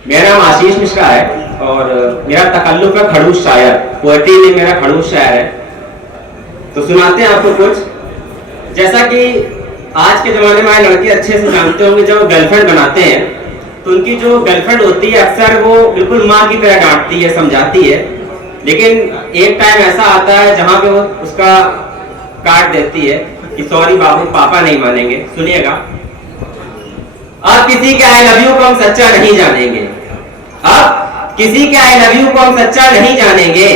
मेरा नाम आशीष मिश्रा है और मेरा तकल्लुफ है खड़ूस शायर। पोएट्री में मेरा खड़ूस शायर है। तो सुनाते हैं आपको कुछ। जैसा कि आज के ज़माने में आए लड़के अच्छे से जानते होंगे, जब वो गर्लफ्रेंड बनाते हैं तो उनकी जो गर्लफ्रेंड होती है अक्सर वो बिल्कुल माँ की तरह डांटती है, समझाती है। लेकिन एक टाइम ऐसा आता है जहाँ पे वो उसका काट देती है कि सॉरी बाबू, पापा नहीं मानेंगे। सुनिएगा। अब किसी के आई लव यू को हम सच्चा नहीं जानेंगे। अब किसी के आई लव यू को हम सच्चा नहीं जानेंगे।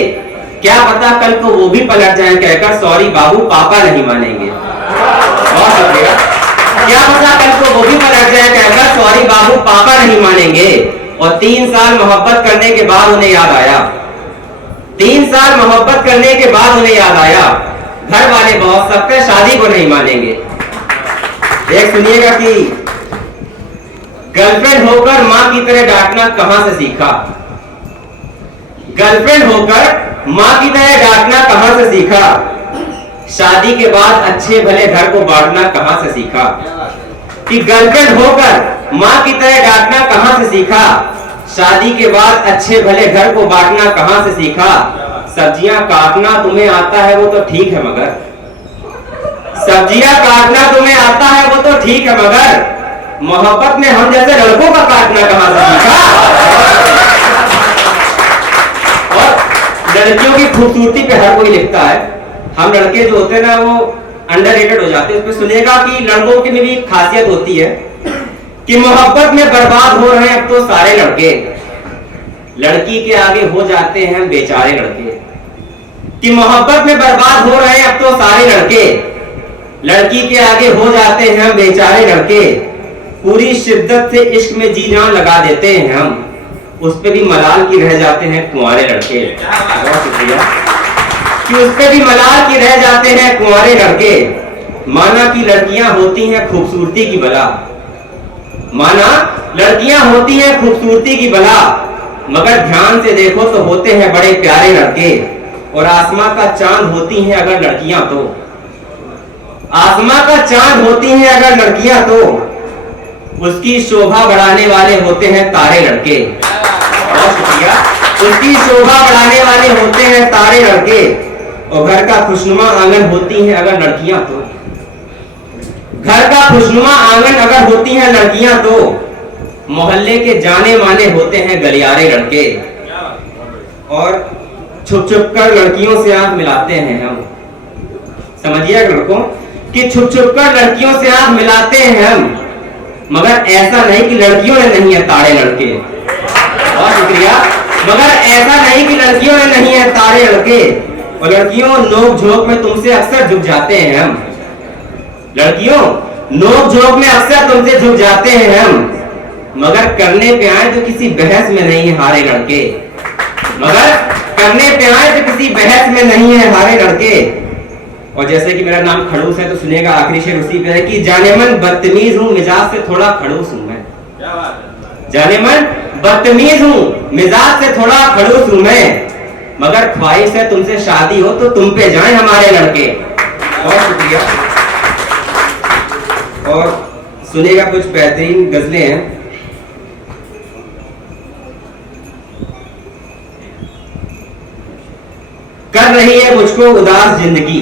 क्या पता कल को वो भी पलट जाए कहकर सॉरी बाबू, पापा नहीं मानेंगे। बहुत शुक्रिया। क्या पता कल को वो भी पलट जाए कहकर सॉरी बाबू, पापा नहीं मानेंगे। और 3 साल मोहब्बत करने के बाद उन्हें याद आया, 3 साल मोहब्बत करने के बाद उन्हें याद आया, घर वाले बहुत सख्त है, शादी को नहीं मानेंगे। एक सुनिएगा कि गर्लफ्रेंड होकर मां की तरह डांटना कहां से सीखा। गर्लफ्रेंड होकर मां की तरह डांटना कहां से सीखा। शादी के बाद अच्छे भले घर को बांटना कहां से सीखा। कि गर्लफ्रेंड होकर मां की तरह डांटना कहां से सीखा। शादी के बाद अच्छे भले घर को बांटना कहां से सीखा। सब्जियां काटना तुम्हें आता है वो तो ठीक है मगर, सब्जियां काटना तुम्हें आता है वो तो ठीक है मगर, मोहब्बत में हम जैसे लड़कों का काटना कहां से सीखा। और लड़कियों की खूबसूरती पे हर कोई लिखता है। हम लड़के जो होते हैं ना वो अंडररेटेड हो जाते हैं। उसमें सुनेगा कि लड़कों की में भी खासियत होती है कि मोहब्बत में बर्बाद हो रहे हैं अब तो सारे लड़के, लड़की के आगे हो जाते हैं बेचारे लड़के। कि मोहब्बत में बर्बाद हो रहे हैं अब तो सारे लड़के, लड़की के आगे हो जाते हैं बेचारे लड़के। पूरी शिद्दत से इश्क में जी जान लगा देते हैं हम, उस पे भी मलाल की रह जाते हैं कुंवारे लड़के। बहुत शुक्रिया। कि उस पे भी मलाल की रह जाते हैं कुंवारे लड़के। माना कि लड़कियां होती हैं खूबसूरती की बला, माना लड़कियां होती हैं खूबसूरती की बला, मगर ध्यान से देखो तो होते हैं बड़े प्यारे लड़के। और आसमां का चांद होती हैं अगर लड़कियां तो, आसमां का चांद होती हैं अगर लड़कियां तो, उसकी शोभा बढ़ाने वाले होते हैं तारे लड़के। बहुत शुक्रिया। उसकी शोभा बढ़ाने वाले होते हैं तारे लड़के। और घर का खुशनुमा आंगन होती हैं अगर लड़कियां तो, घर का खुशनुमा आंगन अगर होती हैं लड़कियां तो, मोहल्ले के जाने माने होते हैं गलियारे लड़के। और छुप छुप कर लड़कियों से आंख मिलाते हैं हम। समझिए लड़कों कि छुप छुप कर लड़कियों से आंख मिलाते हैं हम, मगर ऐसा नहीं कि लड़कियों ने नहीं है तारे लड़के। बहुत शुक्रिया। मगर ऐसा नहीं कि लड़कियों ने नहीं है तारे लड़के। और लड़कियों नोक झोंक में तुमसे अक्सर झुक जाते हैं हम, लड़कियों नोक झोंक में अक्सर तुमसे झुक जाते हैं हम, मगर करने पे आए तो किसी बहस में नहीं है हारे लड़के। मगर करने पे आए तो किसी बहस में नहीं है हारे लड़के। और जैसे कि मेरा नाम खड़ूस है तो सुनिएगा आखिरी शेर उसी पे है कि जाने मन बदतमीज हूं मिजाज से थोड़ा खड़ूस हूं मैं। जाने मन बदतमीज हूं मिजाज से थोड़ा खड़ूस हूं मैं, मगर ख्वाहिश है तुमसे शादी हो तो तुम पे जाएं हमारे लड़के। बहुत शुक्रिया। और सुनिएगा कुछ बेहतरीन गजलें हैं। कर रही है मुझको उदास जिंदगी,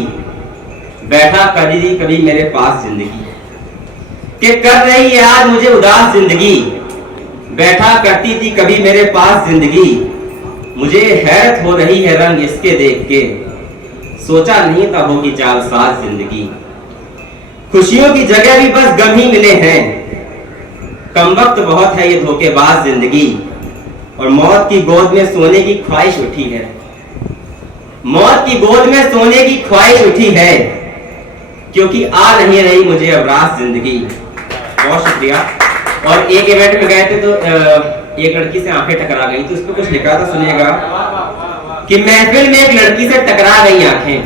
बैठा करी कभी मेरे पास जिंदगी। कि कर रही है आज मुझे उदास जिंदगी, बैठा करती थी कभी मेरे पास जिंदगी। मुझे हैरत हो रही है रंग इसके देख के, सोचा नहीं था होगी जालसाज जिंदगी। खुशियों की जगह भी बस गम ही मिले हैं, कमबख्त बहुत है ये धोखेबाज जिंदगी। और मौत की गोद में सोने की ख्वाहिश उठी है, मौत की गोद में सोने की ख्वाहिश उठी है, क्योंकि आ नहीं रही मुझे अब रास जिंदगी। बहुत शुक्रिया। और एक इवेंट में गए थे तो एक लड़की से आंखें टकरा गई, तो उस पर कुछ लिखा था, सुनिएगा कि महफिल में एक लड़की से टकरा गई आंखें,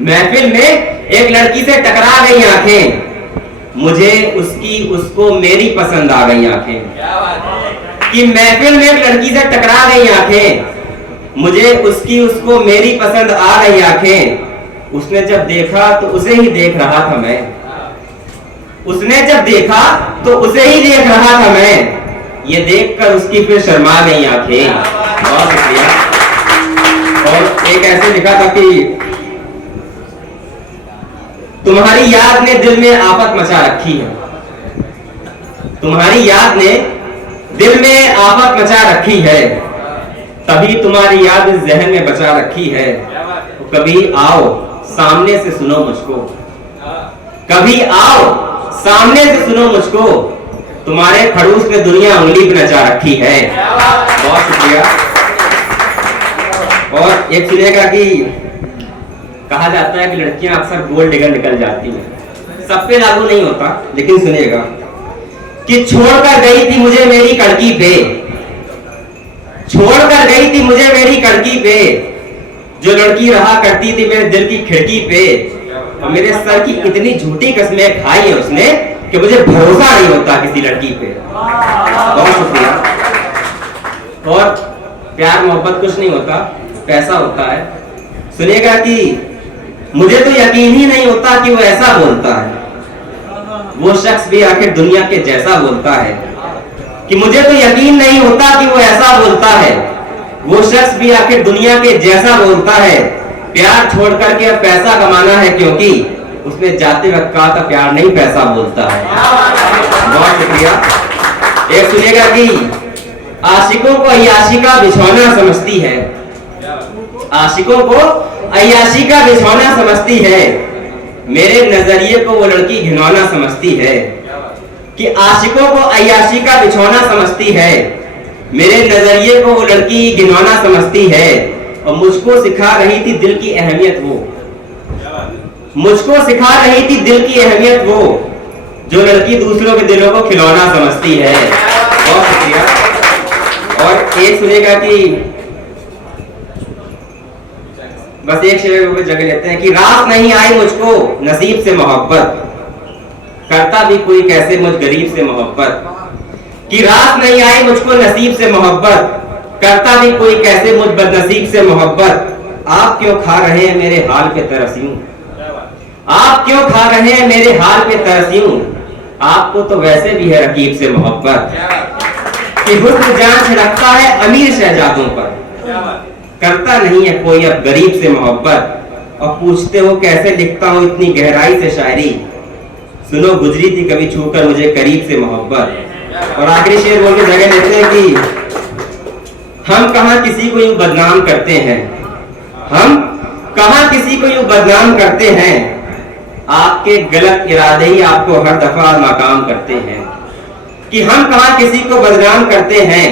महफिल में एक लड़की से टकरा गई आंखें, मुझे उसकी उसको मेरी पसंद आ गई आंखें। कि महफिल में एक लड़की से टकरा गई आंखें, मुझे उसकी उसको मेरी पसंद आ गई आंखें। उसने जब देखा तो उसे ही देख रहा था मैं, उसने जब देखा तो उसे ही देख रहा था मैं। ये देखकर उसकी फिर शर्मा गई आंखें। बहुत शुक्रिया। और एक ऐसे लिखा था कि तुम्हारी याद ने दिल में आफत मचा रखी है, तुम्हारी याद ने दिल में आफत मचा रखी है, तभी तुम्हारी याद इस जहन में बचा रखी है। तो कभी आओ सामने से सुनो मुझको, कभी आओ सामने से सुनो मुझको, तुम्हारे खड़ूस ने दुनिया उंगली पे नचा रखी है। बहुत शुक्रिया। और एक सुनिएगा कि कहा जाता है कि लड़कियां अक्सर गोल्ड डिगर निकल जाती हैं, सब पे लागू नहीं होता, लेकिन सुनिएगा कि छोड़कर गई थी मुझे मेरी कड़की पे, छोड़कर गई थी मुझे मेरी कड़की पे, जो लड़की रहा करती थी मेरे दिल की खिड़की पे, और मेरे सर की इतनी झूठी कसमें खाई है उसने कि मुझे भरोसा नहीं होता किसी लड़की पे। बहुत शुक्रिया। और प्यार मोहब्बत कुछ नहीं होता, पैसा होता है। सुनिएगा कि मुझे तो यकीन ही नहीं होता कि वो ऐसा बोलता है, वो शख्स भी आखिर दुनिया के जैसा बोलता है, कि मुझे तो यकीन नहीं होता कि वो ऐसा बोलता है, वो शख्स भी आखिर दुनिया के जैसा बोलता है। प्यार छोड़ करके अब पैसा कमाना है, क्योंकि उसने जाते वक्त कहा था प्यार नहीं पैसा बोलता है। बहुत शुक्रिया। एक सुनिएगा कि आशिकों को अय्याशी का बिछौना समझती है, आशिकों को अय्याशी का बिछौना समझती है, मेरे नजरिए को वो लड़की घिनौना समझती है। कि आशिकों को अय्याशी का बिछौना समझती है, मेरे नजरिए को वो लड़की घिनौना समझती है, और मुझको सिखा रही थी दिल की अहमियत वो, मुझको सिखा रही थी दिल की अहमियत वो, जो लड़की दूसरों के दिलों को खिलौना समझती है। बहुत शुक्रिया। और एक सुनेगा कि बस एक शेर पे जगह लेते हैं कि रात नहीं आई मुझको नसीब से मोहब्बत, करता भी कोई कैसे मुझ गरीब से मोहब्बत, कि रात नहीं आई मुझको नसीब से मोहब्बत, करता भी कोई कैसे मुझ बदनसीब से मोहब्बत। आप क्यों खा रहे हैं मेरे हाल पे तरस यूं, आप क्यों खा रहे हैं मेरे हाल पे तरस यूं, आपको तो वैसे भी है रकीब से मोहब्बत, कि हुस्न जान छिड़कता है अमीर शहजादों पर, करता नहीं है कोई अब गरीब से मोहब्बत। और पूछते हो कैसे लिखता हूँ इतनी गहराई से शायरी, सुनो गुजरी थी कभी छूकर मुझे करीब से मोहब्बत। और आखिरी शेर बोल के जगह लेते हैं कि हम कहाँ किसी को यूं बदनाम करते हैं, हम कहाँ किसी को यूं बदनाम करते हैं, आपके गलत इरादे ही आपको हर दफा नाकाम करते हैं। कि हम कहाँ किसी को बदनाम करते हैं,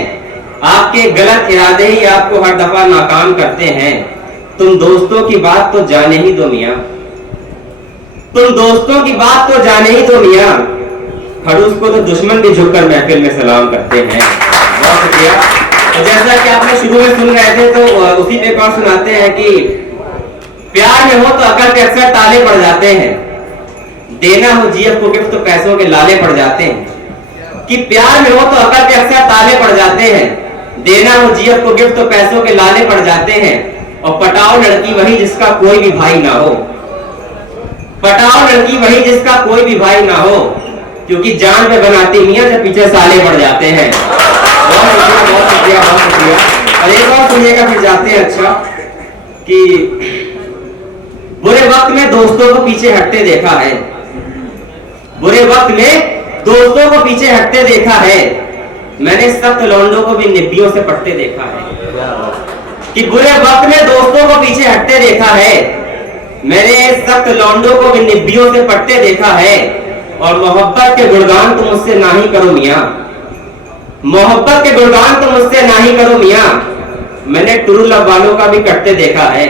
आपके गलत इरादे ही आपको हर दफा नाकाम करते हैं। तुम दोस्तों की बात तो जाने ही दो मियां, तुम दोस्तों की बात तो जाने ही दो मियां, खड़ूस को तो दुश्मन भी झुककर महफिल में सलाम करते हैं। बहुत शुक्रिया। तो जैसा कि आपने शुरू में सुन रहे थे, तो उसी पे कौन सुनाते हैं कि प्यार में हो तो अकल के अक्सर ताले पड़ जाते हैं, देना हो जीएफ को गिफ्ट तो पैसों के लाले पड़ जाते हैं। कि प्यार में हो तो अकल के अक्सर ताले पड़ जाते हैं, देना हो जीएफ को गिफ्ट तो पैसों के लाले पड़ जाते हैं। और पटाओ लड़की वही जिसका कोई भी भाई ना हो, पटाओ लड़की वही जिसका कोई भी भाई ना हो, क्योंकि जान पे बनाती मियां जब पीछे साले पड़ जाते हैं। बहुत शुक्रिया, बहुत शुक्रिया, बहुत शुक्रिया। और एक और सुनिएगा फिर जाते हैं। अच्छा कि बुरे वक्त में दोस्तों को पीछे हटते देखा है, बुरे वक्त में दोस्तों को पीछे हटते देखा है, मैंने सख्त लौंडों को भी निब्बियों से पटते देखा है। कि बुरे वक्त में दोस्तों को पीछे हटते देखा है, मैंने सख्त लौंडों को भी निब्बियों से पटते देखा है। और मोहब्बत के गुणगान तुम मुझसे ना ही करो मियां, मोहब्बत के गुणगान तुम मुझसे ना ही करो मियां, मैंने टुरु लब वालों का भी कटते देखा है।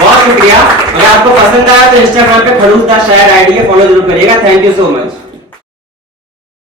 बहुत शुक्रिया। अगर आपको पसंद आया तो इंस्टाग्राम पे खड़ूस दा शायर आईडी फॉलो जरूर करिएगा। Thank you so much.